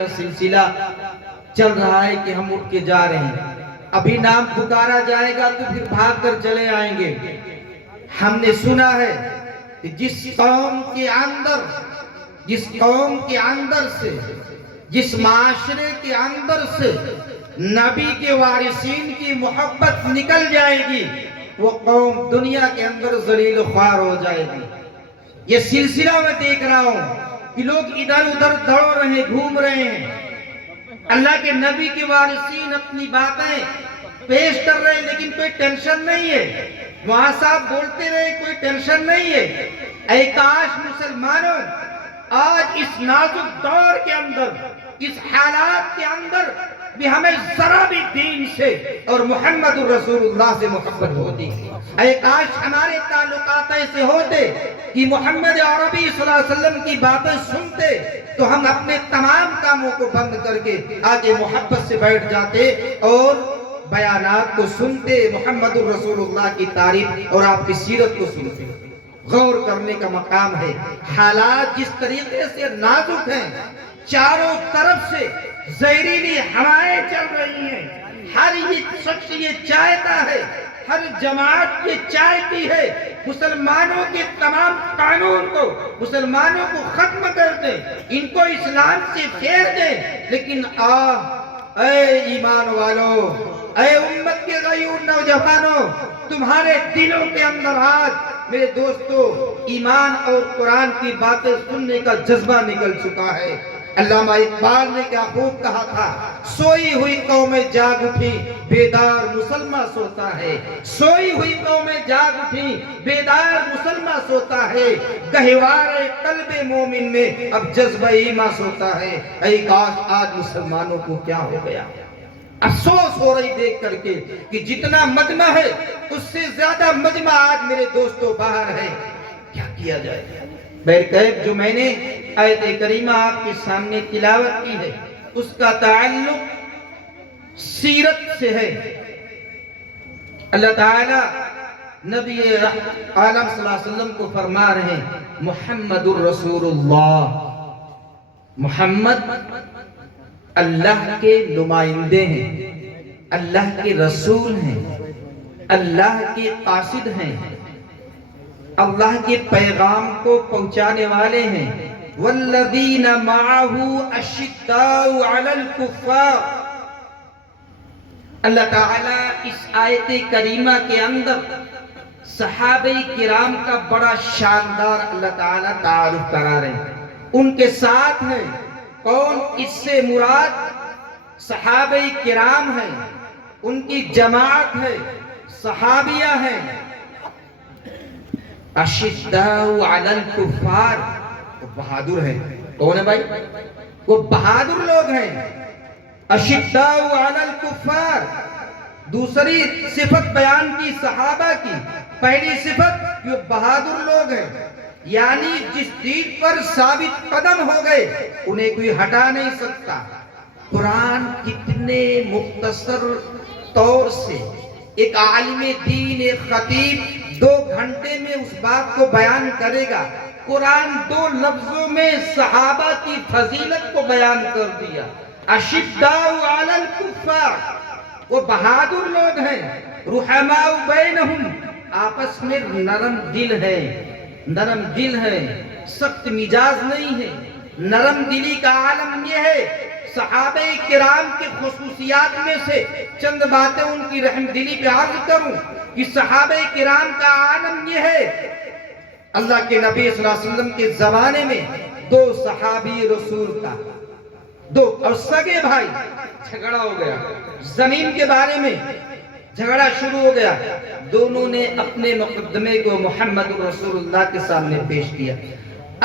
سلسلہ چل رہا ہے کہ ہم اٹھ کے جا رہے ہیں. ابھی نام پکارا جائے گا تو پھر بھاگ کر چلے آئیں گے. ہم نے سنا ہے کہ جس قوم کے اندر سے جس معاشرے کے اندر سے نبی کے وارثین کی محبت نکل جائے گی وہ قوم دنیا کے اندر ذلیل و خوار ہو جائے گی. یہ سلسلہ میں دیکھ رہا ہوں کہ لوگ ادھر ادھر دوڑ رہے ہیں، گھوم رہے ہیں. اللہ کے نبی کے وارثین اپنی باتیں پیش کر رہے ہیں لیکن کوئی ٹینشن نہیں ہے. وہاں صاحب بولتے رہے، کوئی ٹینشن نہیں ہے. اے کاش مسلمانوں آج اس نازک دور کے اندر، اس حالات کے اندر بھی ہمیں ذرا بھی دین سے اور محمد الرسول اللہ سے محبت ہوتی. اے کاش ہمارے تعلقات ایسے ہوتے کہ محمد عربی صلی اللہ علیہ وسلم کی باتیں سنتے تو ہم اپنے تمام کاموں کو بند کر کے آگے محبت سے بیٹھ جاتے اور بیانات کو سنتے، محمد الرسول اللہ کی تعریف اور آپ کی سیرت کو سنتے. غور کرنے کا مقام ہے. حالات جس طریقے سے نازک ہیں، چاروں طرف سے زہریلی ہوائیں چل رہی ہیں. ہر ایک شخص یہ چاہتا ہے، ہر جماعت یہ چاہتی ہے مسلمانوں کے تمام قانون کو، مسلمانوں کو ختم کر دیں، ان کو اسلام سے پھیر دیں. لیکن اے ایمان والو، اے امت کے غیور نوجوانوں، تمہارے دلوں کے اندر آج میرے دوستو ایمان اور قرآن کی باتیں سننے کا جذبہ نکل چکا ہے. علامہ اقبال نے کیا خوب کہا تھا، سوئی ہوئی قومیں جاگ اٹھی بیدار مسلمان سوتا ہے. سوئی ہوئی قومیں جاگ اٹھی بیدار مسلمان سوتا ہے. گہوار قلب مومن میں اب جذبہ ایمان سوتا ہے. اے کاش آج مسلمانوں کو کیا ہو گیا. افسوس ہو رہی دیکھ کر کے کہ جتنا مجمع ہے اس سے زیادہ مجمع آج میرے دوستو باہر ہے. کیا کیا جائے؟ بہرکیف جو میں نے آیت کریمہ آپ کے سامنے تلاوت کی ہے اس کا تعلق سیرت سے ہے. اللہ تعالی نبی عالم صلی اللہ علیہ وسلم کو فرما رہے ہیں محمد الرسول اللہ. محمد اللہ کے نمائندے ہیں، اللہ کے رسول ہیں، اللہ کے قاصد ہیں، اللہ کے پیغام کو پہنچانے والے ہیں. والذین معہ اشداء علی الکفار. اللہ تعالیٰ اس آیت کریمہ کے اندر صحابہ کرام کا بڑا شاندار اللہ تعالیٰ تعارف کرا رہے ہیں. ان کے ساتھ ہیں کون؟ اس سے مراد صحابہ کرام ہیں، ان کی جماعت ہے، صحابیہ ہیں. اشداء علی الکفار، وہ بہادر ہیں. کون ہے بھائی؟ وہ بہادر لوگ ہیں. اشداء علی الکفار. دوسری صفت بیان کی صحابہ کی. پہلی صفت یہ بہادر لوگ ہیں، یعنی جس دین پر ثابت قدم ہو گئے انہیں کوئی ہٹا نہیں سکتا. قرآن کتنے مختصر طور سے ایک عالم دین، ایک خطیب 2 گھنٹے میں اس بات کو بیان کرے گا. قرآن 2 لفظوں میں صحابہ کی فضیلت کو بیان کر دیا. اشداء علی الکفار، وہ بہادر لوگ ہیں. رحماء بینہم، آپس میں نرم دل ہے، نرم دل ہے، سخت مزاج نہیں ہے. نرم دلی کا عالم یہ ہے. صحابہ کرام کی خصوصیات میں سے چند باتیں ان کی رحم دلی پہ عرض کروں کہ صحابہ کرام کا عالم یہ ہے. اللہ کے نبی صلی اللہ علیہ وسلم کے زمانے میں 2 صحابی رسول کا، 2 اور سگے بھائی، جھگڑا ہو گیا. زمین کے بارے میں جھگڑا شروع ہو گیا. دونوں نے اپنے مقدمے کو محمد رسول اللہ کے سامنے پیش کیا.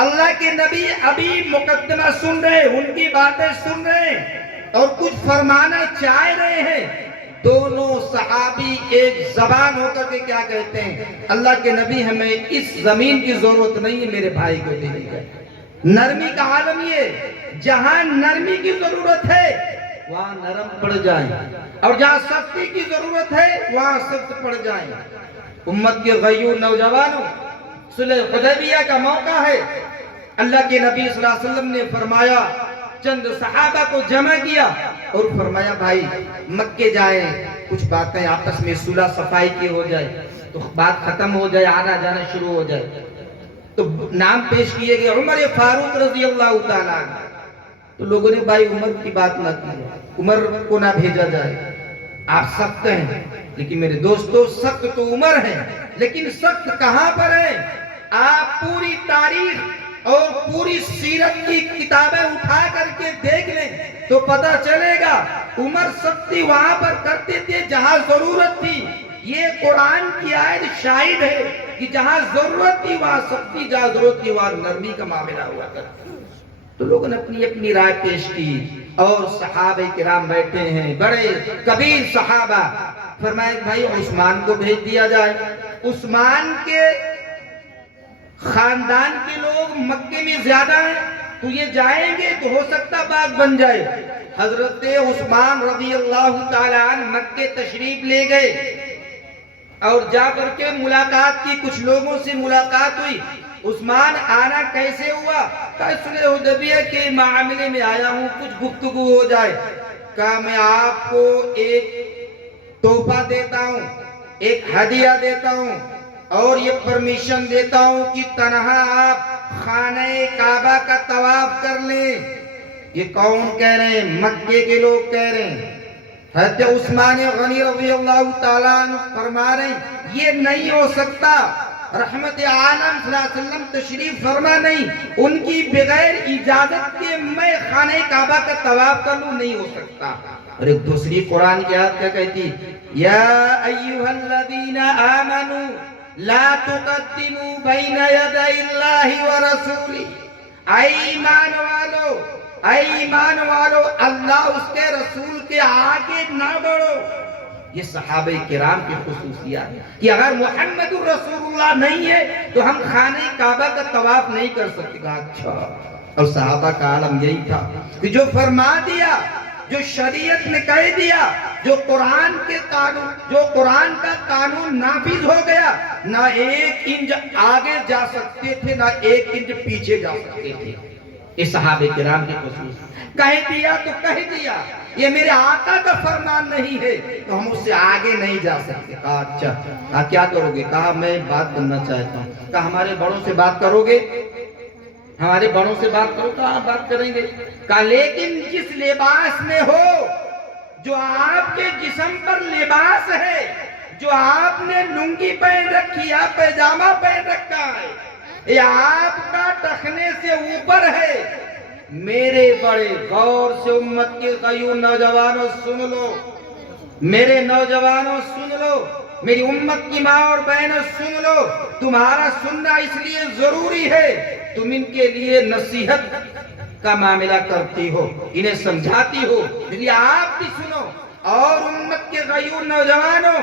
اللہ کے نبی ابھی مقدمہ سن رہے، ان کی باتیں سن رہے ہیں اور کچھ فرمانا چاہ رہے ہیں. دونوں صحابی ایک زبان ہو کر کے کیا کہتے ہیں؟ اللہ کے نبی ہمیں اس زمین کی ضرورت نہیں ہے، میرے بھائی کو دے دیجیے. نرمی کا عالم یہ، جہاں نرمی کی ضرورت ہے وہاں نرم پڑ جائیں اور جہاں سختی کی ضرورت ہے وہاں سخت پڑ جائیں. امت کے غیور نوجوانوں، صلح حدیبیہ کا موقع ہے. اللہ کے نبی صلی اللہ علیہ وسلم نے فرمایا چند صحابہ کو جمع کیا اور فرمایا بھائی مکے جائیں، کچھ باتیں آپس میں صلح صفائی کی ہو جائے تو بات ختم ہو جائے، آنا جانا شروع ہو جائے۔ تو نام پیش کیے گئے عمر فاروق رضی اللہ تعالیٰ عنہ۔ تو لوگوں نے بھائی عمر کی بات نہ کی، عمر کو نہ بھیجا جائے، آپ سخت ہیں، لیکن میرے دوستو سخت تو عمر ہے، لیکن سخت کہاں پر ہے؟ آپ پوری تاریخ اور پوری سیرت کی کتابیں اٹھا کر کے دیکھ لیں تو پتہ چلے گا عمر سختی وہاں پر کرتے تھے جہاں ضرورت تھی۔ یہ قرآن کی آیت شاہد ہے کہ جہاں ضرورت تھی وہاں سختی، جہاں ضرورت تھی وہاں نرمی کا معاملہ ہوا کرتا۔ تو لوگوں نے اپنی اپنی رائے پیش کی اور صحابہ کرام بیٹھے ہیں، بڑے کبیر صحابہ، فرمائے بھائی عثمان کو بھیج دیا جائے۔ عثمان کے خاندان کے لوگ مکے میں زیادہ ہیں تو یہ جائیں گے تو ہو سکتا بات بن جائے۔ حضرت عثمان رضی اللہ تعالیٰ عنہ مکے تشریف لے گئے اور جا کر کے ملاقات کی، کچھ لوگوں سے ملاقات ہوئی۔ عثمان آنا کیسے ہوا؟ کہا صلح حدیبیہ کے معاملے میں آیا ہوں، کچھ گفتگو ہو جائے۔ کہا میں آپ کو ایک تحفہ دیتا ہوں، ایک ہدیہ دیتا ہوں اور یہ پرمیشن دیتا ہوں کہ تنہا آپ خانہ کعبہ کا طواف کر لیں۔ یہ کون کہہ رہے ہیں؟ مکے کے لوگ کہہ رہے ہیں۔ حضرت عثمان غنی رضی اللہ تعالیٰ عنہ فرما رہے ہیں یہ نہیں ہو سکتا، رحمت عالم صلی اللہ علیہ وسلم تشریف فرما نہیں، ان کی بغیر اجازت کے میں خانہ کعبہ کا طواف کر لوں، نہیں ہو سکتا۔ اور ایک دوسری قرآن کی آیت کیا کہتی؟ یا ایھا الذین آمنوا لا تقدموا بین یدی اللہ ورسولہ، اے ایمان والو اللہ اس کے رسول کے آگے نہ بڑھو۔ یہ صحابہ کرام کی خصوصیات ہے کہ اگر محمد رسول اللہ نہیں ہے تو ہم خانہ کعبہ کا طواف نہیں کر سکتے۔ کہا اچھا، اور صحابہ کا عالم یہی تھا کہ جو فرما دیا، جو شریعت نے کہہ دیا، جو قرآن کے قانون، جو قرآن کا قانون نافذ ہو گیا، نہ ایک انچ آگے جا سکتے تھے نہ ایک انچ پیچھے جا سکتے تھے۔ یہ صحابہ کرام کی خصوصیت، کہہ دیا تو کہہ دیا، یہ میرے آقا کا فرمان نہیں ہے تو ہم اس سے آگے نہیں جا سکتے۔ کہا اچھا، کہا کیا کرو گے؟ کہا میں بات کرنا چاہتا ہوں۔ کہا ہمارے بڑوں سے بات کرو گے؟ ہمارے بڑوں سے بات کرو؟ کہا بات کریں گے۔ کہا لیکن جس لباس میں ہو، جو آپ کے جسم پر لباس ہے، جو آپ نے لنگی پہن رکھی ہے، پیجامہ پہن رکھا ہے، یہ آپ کا ٹخنے سے اوپر ہے۔ میرے بڑے غور سے امت کے غیور نوجوانوں سن لو، میرے نوجوانوں سن لو، میری امت کی ماں اور بہنوں سن لو، تمہارا سننا اس لیے ضروری ہے، تم ان کے لیے نصیحت کا معاملہ کرتی ہو، انہیں سمجھاتی ہو، اس لیے آپ بھی سنو۔ اور امت کے غیور نوجوانوں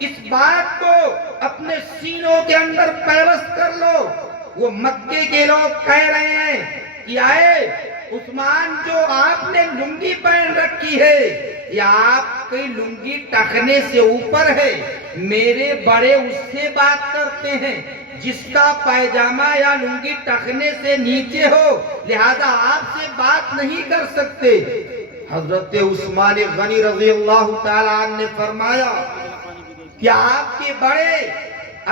اس بات کو اپنے سینوں کے اندر پیوست کر لو، وہ مکے کے لوگ کہہ رہے ہیں کہ آئے عثمان جو آپ نے لنگی پہن رکھی ہے یا آپ کی لنگی ٹخنے سے اوپر ہے، میرے بڑے اس سے بات کرتے ہیں جس کا پائجامہ یا لنگی ٹخنے سے نیچے ہو، لہذا آپ سے بات نہیں کر سکتے۔ حضرت عثمان غنی رضی اللہ تعالیٰ عنہ نے فرمایا کہ آپ کے بڑے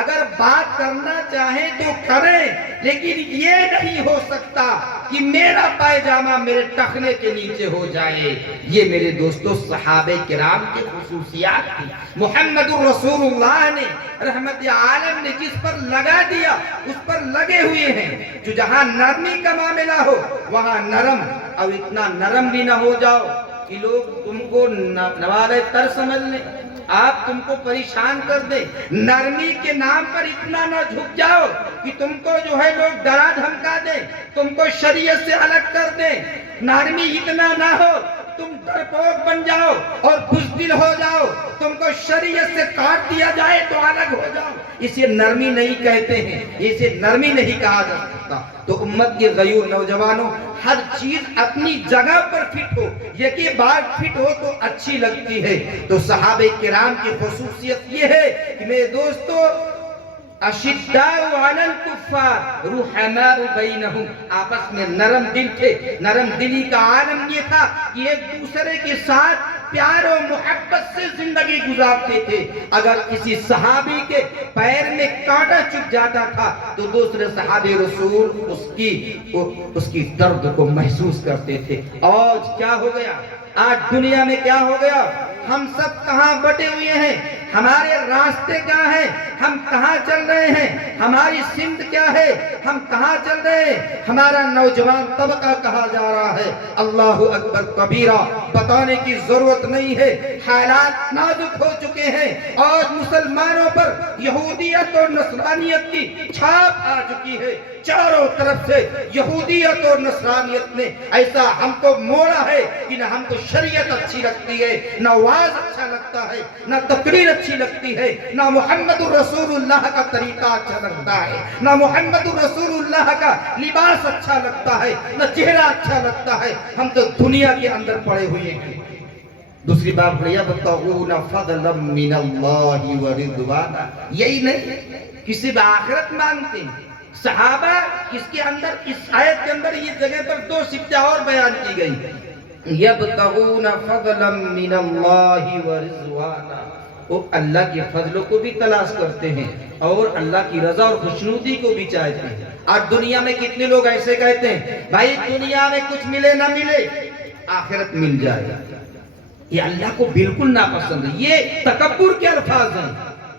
اگر بات کرنا چاہیں تو کریں، لیکن یہ نہیں ہو سکتا کہ میرا پائجامہ میرے ٹخنے کے نیچے ہو جائے۔ یہ میرے دوستو صحابہ کرام کی خصوصیات تھی۔ محمد الرسول اللہ نے رحمت عالم نے جس پر لگا دیا اس پر لگے ہوئے ہیں، جو جہاں نرمی کا معاملہ ہو وہاں نرم، اور اتنا نرم بھی نہ ہو جاؤ کہ لوگ تم کو نوالے تر سمجھ لیں، آپ تم کو پریشان کر دیں۔ نرمی کے نام پر اتنا نہ جھک جاؤ کہ تم کو جو ہے لوگ ڈرا دھمکا دیں، تم کو شریعت سے الگ کر دیں۔ نرمی اتنا نہ ہو تم ڈرپوک بن جاؤ اور بزدل ہو جاؤ، تم کو شریعت سے کاٹ دیا جائے تو الگ ہو جاؤ۔ اسے نرمی نہیں کہتے ہیں، اسے نرمی نہیں کہا جا سکتا۔ تو امت کے غیور نوجوانوں ہر چیز اپنی جگہ پر فٹ ہو، یکی بات فٹ ہو تو اچھی لگتی ہے۔ تو صحابہ کرام کی خصوصیت یہ ہے کہ میرے دوستو اشداء علی الکفار رحماء بینہم، آپس میں نرم دل تھے۔ نرم دلی کا عالم یہ تھا کہ ایک دوسرے کے ساتھ پیار و محبت سے زندگی گزارتے تھے۔ اگر کسی صحابی کے پیر میں کانٹا چبھ جاتا تھا تو دوسرے صحابی رسول اس کی درد کو محسوس کرتے تھے۔ آج کیا ہو گیا؟ آج دنیا میں کیا ہو گیا؟ ہم سب کہاں بٹے ہوئے ہیں؟ ہمارے راستے کیا ہیں؟ ہم کہاں چل رہے ہیں؟ ہماری سمت کیا ہے؟ ہم کہاں چل رہے ہیں؟ ہمارا نوجوان طبقہ کہاں جا رہا ہے؟ اللہ اکبر کبیرہ، بتانے کی ضرورت نہیں ہے۔ حالات نازک ہو چکے ہیں اور مسلمانوں پر یہودیت اور نصرانیت کی چھاپ آ چکی ہے۔ چاروں طرف سے یہودیت اور نصرانیت نے ایسا ہم کو موڑا ہے کہ نہ ہم کو شریعت اچھی لگتی ہے، نہ واز اچھا لگتا ہے، نہ تقریر اچھی لگتی ہے، نہ محمد الرسول اللہ کا طریقہ اچھا لگتا ہے، نہ محمد الرسول اللہ کا لباس اچھا لگتا ہے، نہ چہرہ اچھا لگتا ہے۔ ہم تو دنیا کے اندر پڑے ہوئے ہیں۔ دوسری بات یبتغون فضلا من اللہ ورضوانا، یہی نہیں کسی بآخرت مانگتے ہیں۔ صحابہ اس کے اندر، اس آیت کے اندر یہ جگہ پر دو صفتیں اور بیان کی گئی، یبتغون فضلا من اللہ ورضوانا، وہ اللہ کے فضلوں کو بھی تلاش کرتے ہیں اور اللہ کی رضا اور خوشنودی کو بھی چاہتے ہیں۔ آج دنیا میں کتنے لوگ ایسے کہتے ہیں بھائی دنیا میں کچھ ملے نہ ملے آخرت مل جائے، یہ اللہ کو بالکل ناپسند ہے۔ یہ تکبر کے الفاظ ہیں،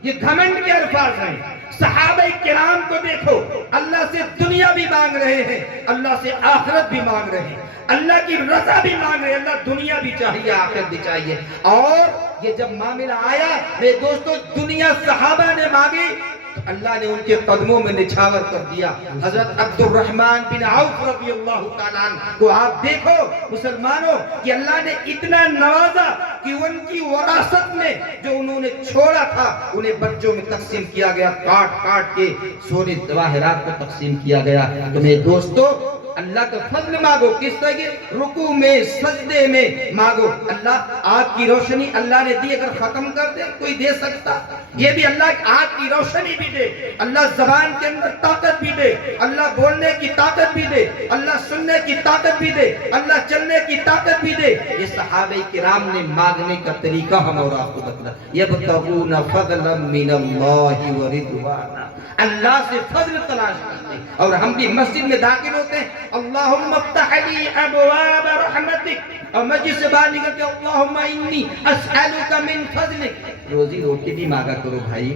یہ گھمنڈ کے الفاظ ہیں۔ صحابہ کرام کو دیکھو، اللہ سے دنیا بھی مانگ رہے ہیں، اللہ سے آخرت بھی مانگ رہے ہیں، اللہ کی رضا بھی مانگ رہے ہیں، اللہ دنیا بھی چاہیے آخرت بھی چاہیے۔ اور یہ جب معاملہ آیا میرے دوستو، دنیا صحابہ نے مانگی تو اللہ نے ان کے قدموں میں نچھاور کر دیا۔ حضرت عبد الرحمن بن عوف رضی اللہ تعالیٰ عنہ کو آپ دیکھو مسلمانوں کہ اللہ نے اتنا نوازا کہ ان کی وراثت میں جو انہوں نے چھوڑا تھا انہیں بچوں میں تقسیم کیا گیا، کاٹ کاٹ کے سونے جواہرات کو تقسیم کیا گیا۔ تو میرے دوستو اللہ کا فضل مانگو، کس طرح کے رکوع میں سجدے میں مانگو۔ اللہ آپ کی روشنی اللہ نے دی، اگر ختم کر دے کوئی دے سکتا؟ یہ بھی اللہ آپ کی روشنی بھی دے، اللہ زبان کے اندر طاقت بھی دے، اللہ بولنے کی طاقت بھی دے، اللہ سننے کی طاقت بھی دے، اللہ چلنے کی طاقت بھی دے۔ یہ صحابہ کرام نے مانگنے کا طریقہ ہم اور آپ کو بتلا، یبتغون فضلا من اللہ ورضوانا، اللہ سے فضل تلاش کرتے ہیں۔ اور ہم بھی مسجد میں داخل ہوتے ہیں، اللہم افتح لی ابواب رحمتک، اور مسجد سے باہر نکل کے اللہم انی اسألک من فضلک، روزی روٹی بھی مانگا کرو بھائی۔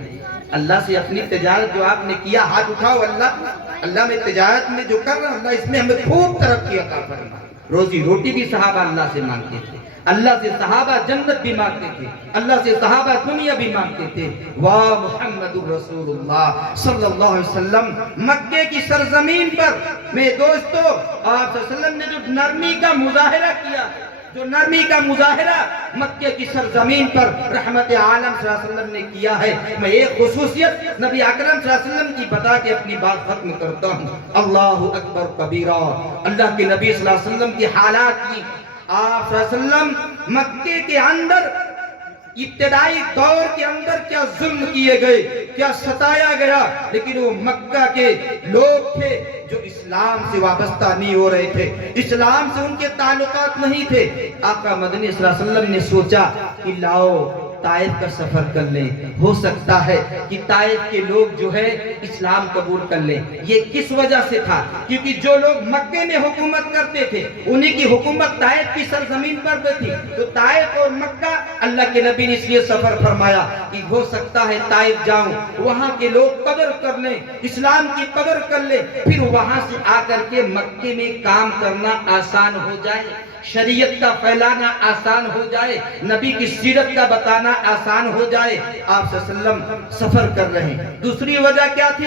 اللہ سے اپنی تجارت جو آپ نے کیا ہاتھ اٹھاؤ، اللہ میں تجارت میں جو کر رہا ہوں اللہ اس میں ہمیں خوب ترقی عطا فرما۔ روزی روٹی بھی صحابہ اللہ سے مانگتے تھے، اللہ سے صحابہ جنت بھی مانگتے تھے، اللہ سے صحابہ دنیا بھی مانگتے تھے۔ واہ محمد الرسول اللہ صلی اللہ علیہ وسلم، مکے کی سرزمین پر میرے دوستو آپ صلی اللہ علیہ وسلم نے جو نرمی کا مظاہرہ کیا، جو نرمی کا مظاہرہ مکے کی سرزمین پر رحمت عالم صلی اللہ علیہ وسلم نے کیا ہے، میں ایک خصوصیت نبی اکرم صلی اللہ علیہ وسلم کی بتا کے اپنی بات ختم کرتا ہوں۔ اللہ اکبر کبیرہ، اللہ کے نبی صلی اللہ علیہ وسلم کی حالات کی، آپ صلی اللہ علیہ وسلم مکے کے اندر ابتدائی دور کے اندر کیا ظلم کیے گئے، کیا ستایا گیا، لیکن وہ مکہ کے لوگ تھے جو اسلام سے وابستہ نہیں ہو رہے تھے، اسلام سے ان کے تعلقات نہیں تھے۔ آقا مدنی صلی اللہ علیہ وسلم نے سوچا کہ لاؤ طائف کا سفر کر لیں، ہو سکتا ہے کہ طائف کے لوگ جو ہے اسلام قبول کر لیں۔ یہ کس وجہ سے تھا؟ کیونکہ جو لوگ مکے میں حکومت کرتے تھے انہی کی حکومت طائف کی سرزمین پر تھی، تو طائف اور مکہ اللہ کے نبی نے اس لیے سفر فرمایا کہ ہو سکتا ہے طائف جاؤں، وہاں کے لوگ قدر کر لیں، اسلام کی قدر کر لیں، پھر وہاں سے آ کر کے مکے میں کام کرنا آسان ہو جائے، شریعت کا پھیلانا آسان ہو جائے، نبی کی سیرت کا بتانا آسان ہو جائے۔ آپ صلی اللہ علیہ وسلم سفر کر رہے ہیں۔ دوسری وجہ کیا تھی؟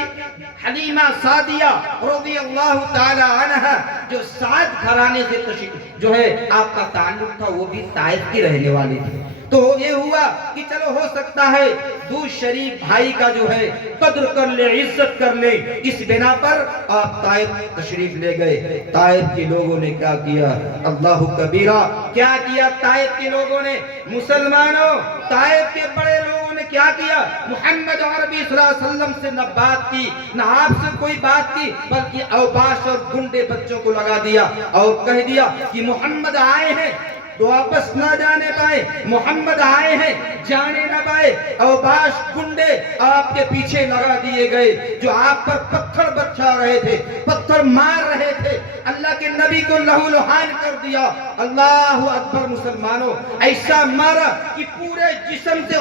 حلیمہ سعدیہ رضی اللہ تعالی عنہ جو سعد گھرانے سے جو ہے آپ کا تعلق تھا، وہ بھی طائف کی رہنے والی تھی۔ تو یہ ہوا کہ چلو ہو سکتا ہے دو شریف بھائی کا جو ہے قدر کر لے، عزت کر لے، اس بنا پر آپ طائف تشریف لے گئے۔ طائف کے لوگوں نے کیا کیا؟ اللہ کبیرہ، کیا کیا طائف کے لوگوں نے؟ مسلمانوں، طائف کے بڑے لوگوں نے کیا کیا؟ محمد عربی صلی اللہ علیہ وسلم سے نہ بات کی، نہ آپ سے کوئی بات کی، بلکہ اوباش اور گنڈے بچوں کو لگا دیا اور کہہ دیا کہ محمد آئے ہیں تو واپس نہ جانے پائے، محمد آئے ہیں جانے نہ پائے۔ اوباش گنڈے آپ کے پیچھے لگا دیے گئے جو آپ پر پتھر برسا رہے تھے، پتھر مار رہے تھے، اللہ کے نبی کو لہو لہان کر دیا۔ اللہ اکبر مسلمانوں، ایسا مارا کہ پورے جسم سے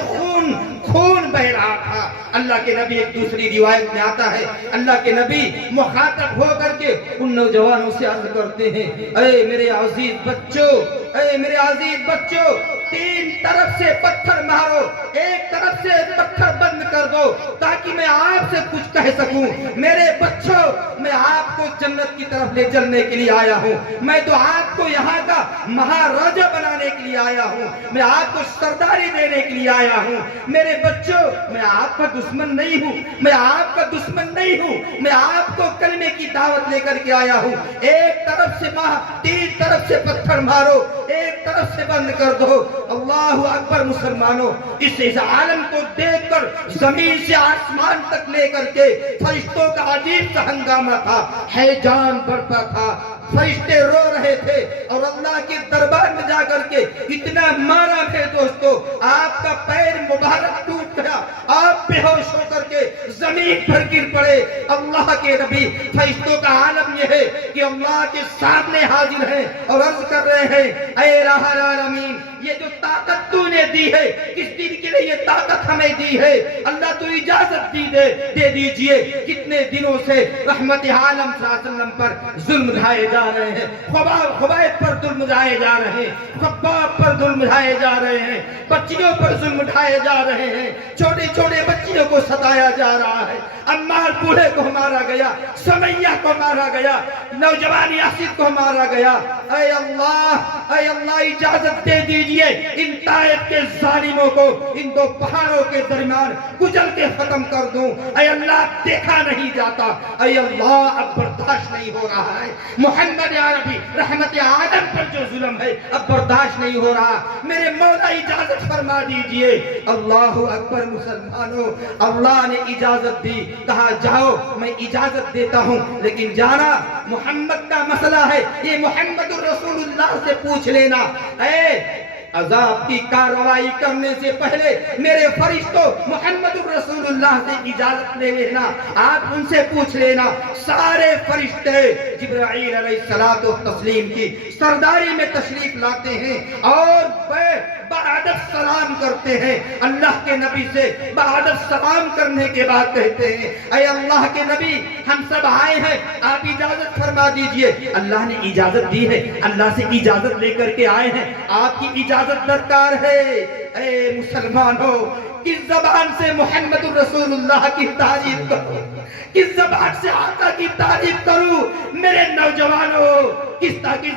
خون بہ رہا تھا۔ اللہ کے نبی، ایک دوسری روایت میں آتا ہے، اللہ کے نبی مخاطب ہو کر کے ان نوجوانوں سے عرض کرتے ہیں، اے میرے عزیز بچوں، اے میرے عزیز بچوں، تین طرف سے پتھر مارو، ایک طرف سے پتھر بند کر دو تاکہ میں آپ سے کچھ کہہ سکوں۔ میرے بچوں، میں آپ کو جنت کی طرف لے چلنے کے لیے آیا ہوں، میں تو آپ کو یہاں کا مہاراجا بنانے کے لیے آیا ہوں، میں آپ کو سرداری دینے کے لیے آیا ہوں۔ میرے بچوں، میں آپ کا دشمن نہیں ہوں، میں آپ کا دشمن نہیں ہوں، میں آپ کو کلمے کی دعوت لے کر کے آیا ہوں۔ ایک طرف سے تین طرف سے پتھر مارو، ایک طرف سے بند کر دو۔ اللہ اکبر مسلمانوں، اس عالم کو دیکھ کر زمین سے آسمان تک لے کر کے فرشتوں کا عجیب سا ہنگامہ تھا، ہیجان برپا تھا، فرشتے رو رہے تھے اور اللہ کے دربار میں جا کر کے اتنا مارا ہے دوستو، آپ کا پیر مبارک ٹوٹ گیا، آپ بے ہوش ہو کر کے زمین پر گر پڑے۔ اللہ کے نبی، فرشتوں کا عالم یہ ہے کہ اللہ کے سامنے حاضر ہیں اور عرض کر رہے ہیں، اے الہ العالمین، یہ جو طاقت تو نے دی ہے، کس دن کے لیے یہ طاقت ہمیں دی ہے؟ اللہ تو اجازت دے دیجئے۔ کتنے دنوں سے رحمت عالم صلی اللہ علیہ وسلم پر ظلم ڈھائے جا رہے ہیں، خبائب پر ظلم ڈھائے جا رہے ہیں، خباب پر ظلم ڈھائے جا رہے ہیں، بچیوں پر ظلم ڈھائے جا رہے ہیں، چھوٹے چھوٹے بچیوں کو ستایا جا رہا ہے، عمار بوڑھے کو مارا گیا، سمیہ کو مارا گیا، نوجوان یاسر کو مارا گیا۔ اے اللہ اجازت دے دیجئے ان طائف کے ظالموں کو ان دو پہاڑوں کے درمیان کچل کے ختم کر دوں۔ اے اللہ، دیکھا نہیں جاتا، اے اللہ اب برداشت نہیں ہو رہا ہے، محمد عربی رحمت عالم پر جو ظلم ہے اب برداشت نہیں ہو رہا، میرے مولا اجازت فرما دیجئے۔ اللہ اکبر مسلمانوں، اللہ نے اجازت دی، کہا جاؤ میں اجازت دیتا ہوں، لیکن جانا محمد کا مسئلہ ہے، یہ محمد الرسول اللہ سے پوچھ لینا۔ اے عذاب کی کارروائی کرنے سے پہلے میرے فرشتوں محمد الرسول اللہ سے اجازت لے لینا، آپ ان سے پوچھ لینا۔ سارے فرشتے جبرائیل علیہ السلام کی سرداری میں تشریف لاتے ہیں اور بعدت سلام کرتے ہیں، اللہ کے نبی سے بعدت سلام کرنے کے بعد کہتے ہیں، اے اللہ کے نبی، ہم سب آئے ہیں، آپ اجازت فرما دیجئے۔ اللہ نے اجازت دی ہے، اللہ سے اجازت لے کر کے آئے ہیں، آپ کی اجازت درکار ہے۔ اے مسلمانوں، کس زبان سے محمد الرسول اللہ کی تعریف کروں، کس زبان سے آقا کی تعریف کروں؟ میرے نوجوانوں، کس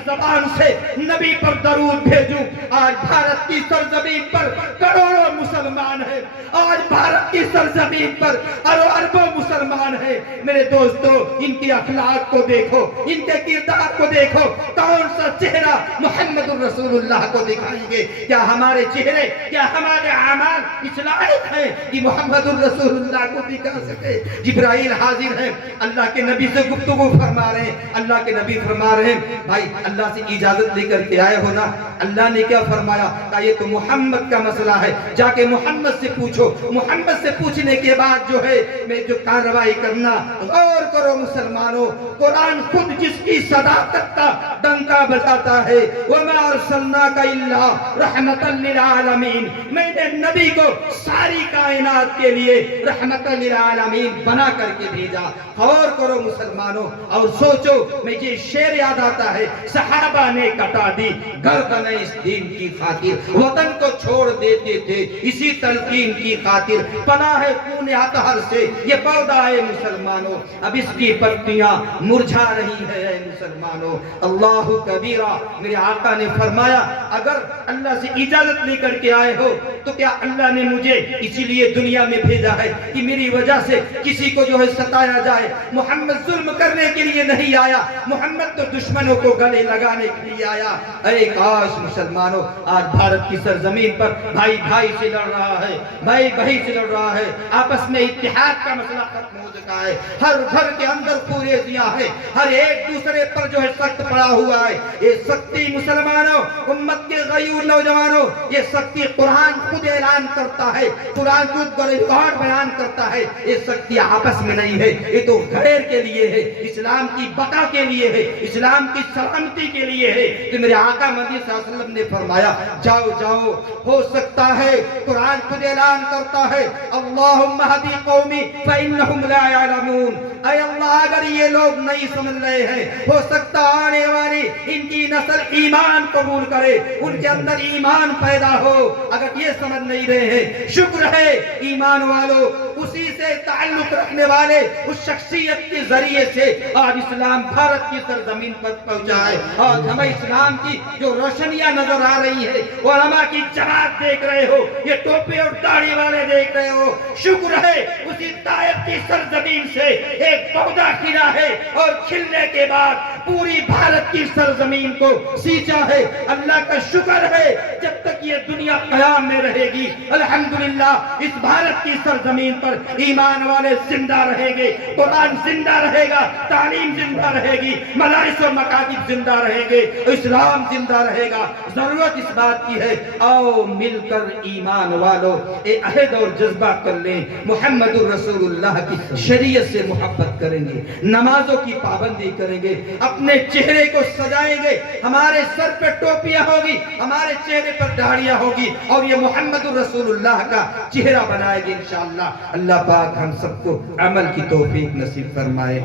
زبان سے نبی پر درود بھیجوں؟ آج بھارت کی سرزمین پر کروڑوں مسلمان ہیں، آج بھارت کی سرزمین پر اربوں مسلمان ہیں۔ میرے دوستو، ان کی اخلاق کو دیکھو، ان کے کردار کو دیکھو، کون سا چہرہ محمد الرسول اللہ کو دکھائیں گے؟ کیا ہمارے چہرے، کیا ہمارے اعمال اس لائق ہیں کہ محمد الرسول اللہ کو دکھا سکے؟ جبرائیل حاضر ہیں، اللہ کے نبی سے گفتگو فرما رہے ہیں، اللہ کے نبی فرما رہے ہیں، بھائی اللہ سے اجازت لے کر کے آئے ہو نا؟ اللہ نے کیا فرمایا؟ کہا یہ تو محمد کا مسئلہ ہے، جا کے محمد سے پوچھو۔ محمد سے پوچھنے کے بعد جو ہے میں جو کارروائی کرنا، غور کرو مسلمانوں، قرآن خود جس کی صداقت کا ڈنکا بتاتا ہے، وَمَا أَرْسَلْنَاكَ إِلَّا رَحْمَةً لِلْعَالَمِينَ، میں نے نبی کو ساری کائنات کے لیے رحمت للعالمین بنا کر کے بھیجا۔ غور کرو مسلمانوں اور سوچو، مجھے شعر یاد آتا ہے، صحابہ نے کٹا دی گردن اس دین کی خاطر، وطن کو چھوڑ دیتے تھے اسی تلقین کی خاطر، پناہ خون اطہر سے یہ پودا ہے مسلمانوں، اب اس کی پتیاں مرجھا رہی ہے اے مسلمانوں۔ اللہ کبیرہ، میرے آقا نے فرمایا اگر اللہ سے اجازت لے کر کے آئے ہو تو کیا اللہ نے مجھے اسی لیے دنیا میں بھیجا ہے کہ میری وجہ سے کسی کو جو ہے ستایا جائے؟ محمد ظلم کرنے کے لیے نہیں آیا، محمد تو دشمنوں دشمنوں کو گلے لگانے کے لیے آیا۔ اے کاش مسلمانوں آج بھارت کی سرزمین پر بھائی بھائی سے لڑ رہا ہے، بھائی بھائی سے لڑ رہا ہے، آپس میں اتحاد کا مسئلہ ختم ہو چکا ہے، ہر گھر کے اندر خوریزیاں ہیں، ہر ایک دوسرے پر جو ہے سخت پڑا ہوا ہے۔ یہ سختی مسلمانوں، امت کے غیور نوجوانوں، یہ سختی قرآن خود اعلان کرتا ہے، قرآن خود ریکارڈ بیان کرتا ہے۔ یہ سختی آپس میں نہیں ہے، یہ تو غیر کے لیے ہے، اسلام کی بقا کے لیے ہے، اسلام کی سلامتی کے لیے ہے۔ کہ میرے آقا مدنی صلی اللہ علیہ وسلم نے فرمایا جاؤ جاؤ، ہو سکتا ہے قرآن خود اعلان کرتا ہے اللہم اہدی قومی فإنہم لا يعلمون، اے اللہ اگر یہ لوگ نہیں سمجھ رہے ہیں، ہو سکتا آنے والی ان کی نسل ایمان قبول کرے، ان کے اندر ایمان پیدا ہو۔ اگر یہ سمجھ نہیں رہے ہیں، شکر ہے ایمان والو، اسی سے تعلق رکھنے والے اس شخصیت کے ذریعے سے آج اسلام بھارت کی سرزمین پر پہنچا ہے۔ آج ہمیں اسلام کی جو روشنیاں نظر آ رہی ہے، علماء کی جماعت دیکھ رہے ہو، یہ ٹوپی اور داڑھی والے دیکھ رہے ہو، شکر ہے اسی طائف کی سرزمین سے ایک پودا کھلا ہے اور کھلنے کے بعد پوری بھارت کی سرزمین کو سینچا ہے۔ اللہ کا شکر ہے جب تک یہ دنیا قیام میں رہے گی، الحمدللہ اس بھارت کی سرزمین پر ایمان والے زندہ رہیں گے، قرآن زندہ رہے گا، تعلیم زندہ رہے گی، مدارس اور مکاتب زندہ رہیں گے، اسلام زندہ رہے گا۔ ضرورت اس بات کی ہے آؤ مل کر ایمان والو ایک عہد اور جذبہ کر لیں، محمد الرسول اللہ کی شریعت سے محبت کریں گے، نمازوں کی پابندی کریں گے، اپنے چہرے کو سجائیں گے، ہمارے سر پہ ٹوپیاں ہوگی، ہمارے چہرے پر داڑیاں ہوگی اور یہ محمد الرسول اللہ کا چہرہ بنائے گی انشاءاللہ۔ اللہ پاک ہم سب کو عمل کی توفیق نصیب فرمائے۔